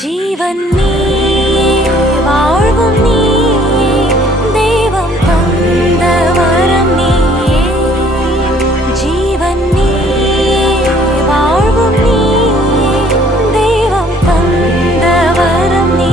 ജീവൻ നീ വാഴും നീ ദൈവം തന്ന വരം നീ ജീവൻ നീ വാഴും നീ ദൈവം തന്ന വരം നീ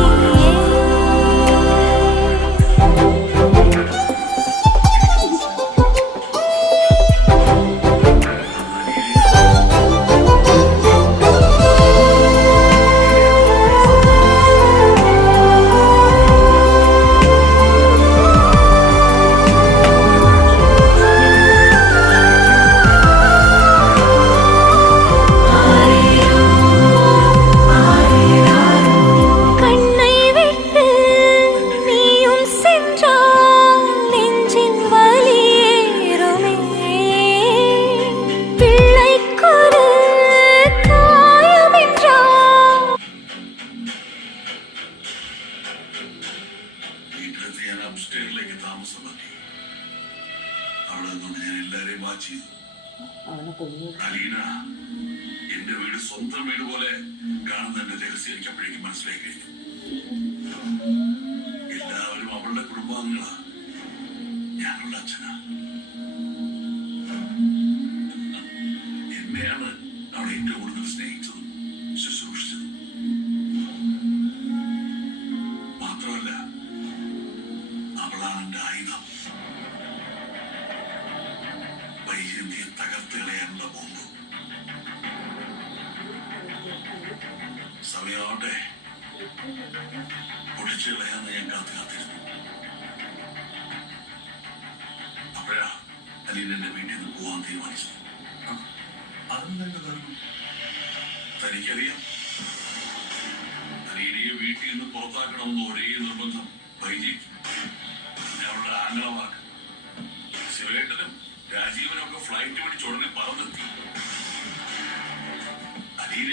അവിടെ നിന്നുകൊണ്ട് ഞാൻ എല്ലാരെയും വാച്ച് ചെയ്തു. അലീന എന്റെ വീട് സ്വന്തം വീട് പോലെ കാണുന്ന എന്റെ രഹസ്യം എനിക്ക് അപ്പോഴേക്കും മനസ്സിലായി കഴിഞ്ഞു. എല്ലാവരും അവളുടെ കുടുംബാംഗങ്ങളാ, ഞങ്ങളുടെ അച്ഛനാ. എന്നെയാണ് അവളെ ഏറ്റവും കൂടുതൽ സ്നേഹിച്ചതും ശുശ്രൂഷിച്ചതും. മാത്രമല്ല അവളാണ് എന്റെ ആയുധം. വൈജയന്തിയെ തകർത്ത് കളയാനുള്ള ബോംബ്. സമയമാവട്ടെ, പൊളിച്ചു കളയാന്ന് ഞാൻ കാത്തിരുന്നു. അപ്പോഴാ അലീന എന്റെ വീട്ടിൽ നിന്ന് പോവാൻ തീരുമാനിച്ചത്. അതെന്താ കാരണം? തനിക്കറിയാം, അലീനയെ വീട്ടിൽ നിന്ന് പുറത്താക്കണമെന്ന് ഒരേ നിർബന്ധം വൈജയ്ക്ക്. അവളുടെ ആംഗളവാക്ക് ശിവേട്ടനും രാജീവനൊക്കെ ഫ്ലൈറ്റ് പിടിച്ച് ഉടനെ പറന്നെത്തി. അലീന